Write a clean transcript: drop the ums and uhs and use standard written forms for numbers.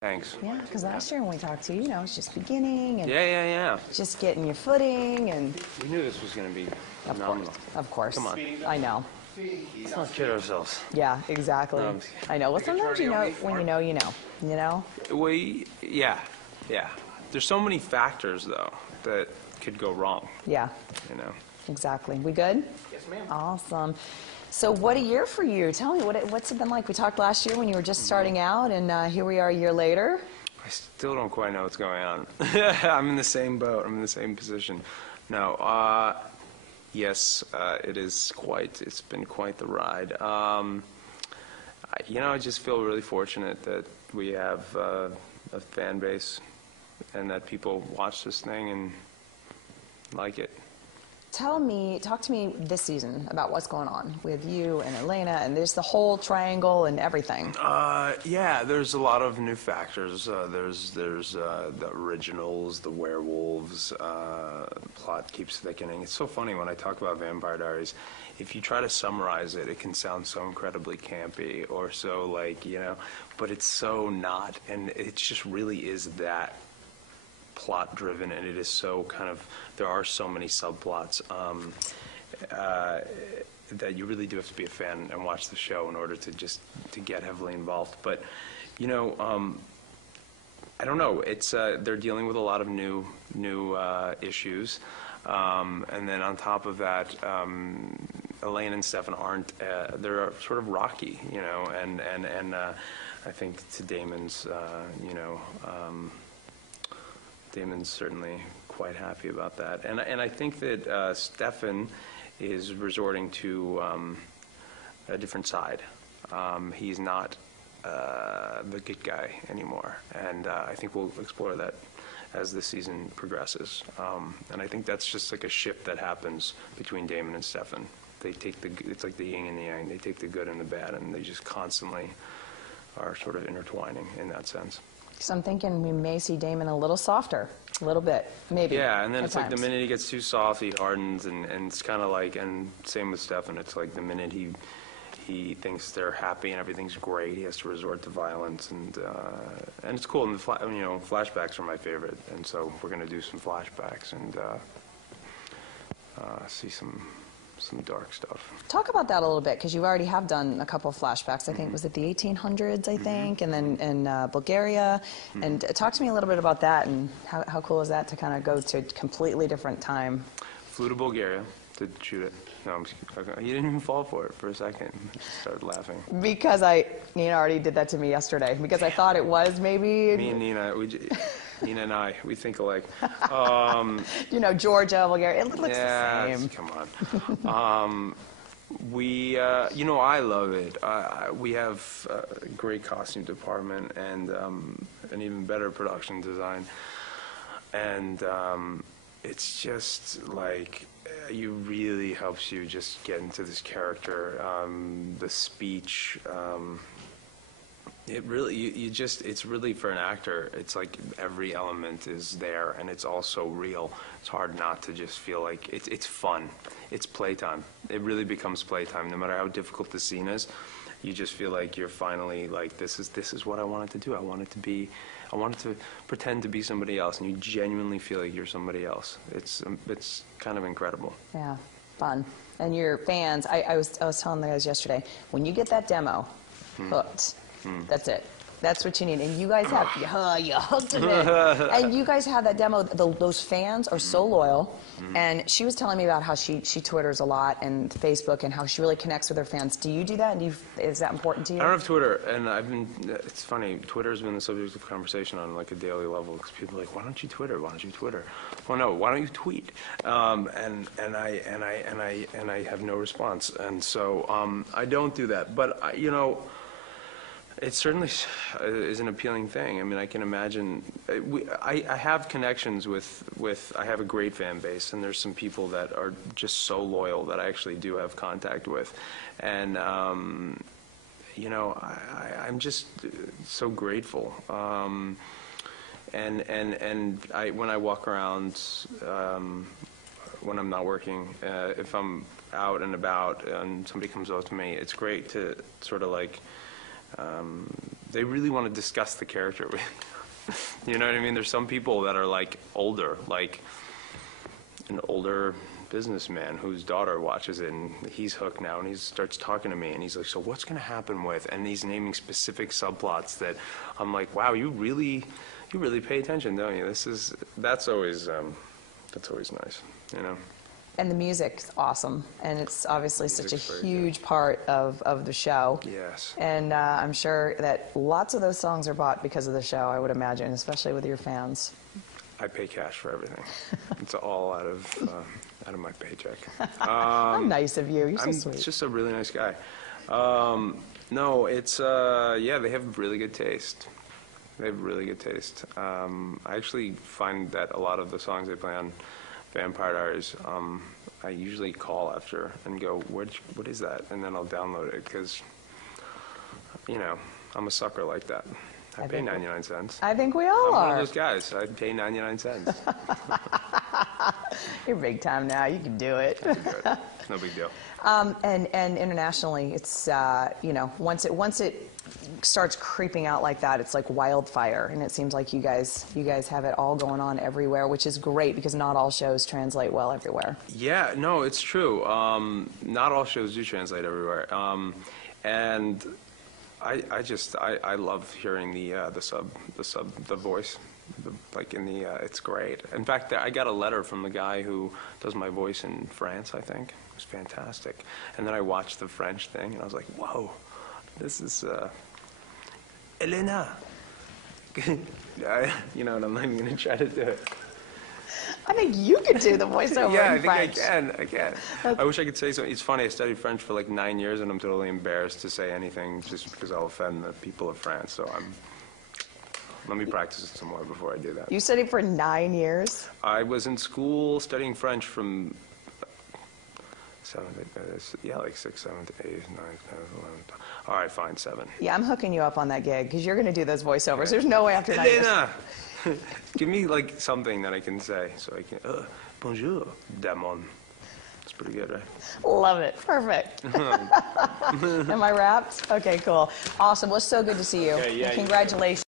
Thanks. Yeah, because last year when we talked to you, it's just beginning and Yeah. just getting your footing and. We knew this was going to be phenomenal. Of course. Come on. I know. Let's not kid ourselves. Yeah, exactly. No, I know. Well, sometimes when you know, you know. You know? Yeah. There's so many factors, though, that could go wrong. Yeah. Exactly. We good? Yes, ma'am. Awesome. So what a year for you. Tell me, what's it been like? We talked last year when you were just starting out, and here we are a year later. I still don't quite know what's going on. I'm in the same boat. I'm in the same position. No, yes, it's been quite the ride. I just feel really fortunate that we have a fan base and that people watch this thing and like it. Talk to me this season about what's going on with you and Elena, and there's the whole triangle and everything. Yeah, there's a lot of new factors. There's the originals, the werewolves. The plot keeps thickening. It's so funny when I talk about Vampire Diaries. If you try to summarize it, it can sound so incredibly campy or so but it's so not, and it just really is that plot driven, and it is so there are so many subplots that you really do have to be a fan and watch the show in order to get heavily involved. But I don't know, it's they're dealing with a lot of new issues, and then on top of that, Elaine and Stefan aren't they're sort of rocky, and I think to Damon's Damon's certainly quite happy about that. And I think that Stefan is resorting to a different side. He's not the good guy anymore. And I think we'll explore that as the season progresses. And I think that's just like a shift that happens between Damon and Stefan. They take it's like the yin and the yang. They take the good and the bad, and they just constantly are sort of intertwining in that sense. So I'm thinking we may see Damon a little softer, a little bit, maybe. Yeah, and then it's like the minute he gets too soft, he hardens, and it's kind of like, and same with Stefan, it's like the minute he thinks they're happy and everything's great, he has to resort to violence, and it's cool. And flashbacks are my favorite, and so we're going to do some flashbacks and see some dark stuff. Talk about that a little bit, because you already have done a couple of flashbacks. I think, was it the 1800s, I think, and then in Bulgaria. And talk to me a little bit about that, and how cool is that to kind of go to a completely different time? Flew to Bulgaria to shoot it. No, I'm just kidding. You didn't even fall for it for a second. Started laughing. Because Nina already did that to me yesterday, because I thought it was maybe... Me and Nina, Nina and I, we think alike. Georgia, Bulgaria, it looks the same. Come on. I love it. We have a great costume department and an even better production design. And it's just like, it really helps you just get into this character. The speech, it really, it's really, for an actor, it's like every element is there, and it's also real. It's hard not to just feel like it's fun. It's playtime. It really becomes playtime. No matter how difficult the scene is, you just feel like you're finally like, this is what I wanted to do. I wanted to pretend to be somebody else, and you genuinely feel like you're somebody else. It's kind of incredible. Yeah, fun. And your fans, I was telling the guys yesterday, when you get that demo hooked, that's it. That's what you need. And you guys have, you hooked them in. And you guys have that demo. Those fans are so loyal. And she was telling me about how she Twitters a lot and Facebook, and how she really connects with her fans. Do you do that? And is that important to you? I don't have Twitter, and it's funny, Twitter's been the subject of conversation on like a daily level, because people are like, why don't you Twitter? Why don't you Twitter? Well, no, why don't you tweet? And I have no response. And so I don't do that. But it certainly is an appealing thing. I mean, I can imagine. I have connections with. I have a great fan base, and there's some people that are just so loyal that I actually do have contact with, and I'm just so grateful. And when I walk around, when I'm not working, if I'm out and about and somebody comes up to me, it's great to sort of like they really want to discuss the character with you. You know what I mean? There's some people that are like older, like an older businessman whose daughter watches it and he's hooked now and he starts talking to me and he's like, so what's going to happen with, and he's naming specific subplots that I'm like, wow, you really pay attention, don't you? That's always nice, you know. And the music's awesome, and it's obviously such a Music's very huge part of the show. Yes. And I'm sure that lots of those songs are bought because of the show, I would imagine, especially with your fans. I pay cash for everything. It's all out of my paycheck. How nice of you. You're so I'm sweet. just a really nice guy. No, it's yeah, they have really good taste. They have really good taste. I actually find that a lot of the songs they play on Vampire Diaries, I usually call after and go, what is that? And then I'll download it because, you know, I'm a sucker like that. I pay 99 cents. I think we all I'm are. one of those guys. I pay 99 cents. You're big time now. You can do it. No big deal. And internationally, it's you know, once it starts creeping out like that, it's like wildfire, and it seems like you guys have it all going on everywhere, which is great because not all shows translate well everywhere. Yeah, no, it's true. Not all shows do translate everywhere, and I love hearing the voice, like in the it's great. In fact, I got a letter from the guy who does my voice in France, I think. It was fantastic. And then I watched the French thing, and I was like, whoa, this is Elena. You know, and I'm not even going to try to do it. I think you could do the voiceover Yeah, in I French. think I can. I wish I could say something. It's funny, I studied French for like 9 years, and I'm totally embarrassed to say anything just because I'll offend the people of France. So let me practice it some more before I do that. You studied for 9 years? I was in school studying French from 6, 7, 8, 9, 10, 11. All right, fine, 7. Yeah, I'm hooking you up on that gig because you're going to do those voiceovers. There's no way after 9 years. Elena! Give me like something that I can say so I can, bonjour, Damon. That's pretty good, right? Love it. Perfect. Am I wrapped? Okay, cool. Awesome. Well, it's so good to see you. Okay, yeah, Congratulations.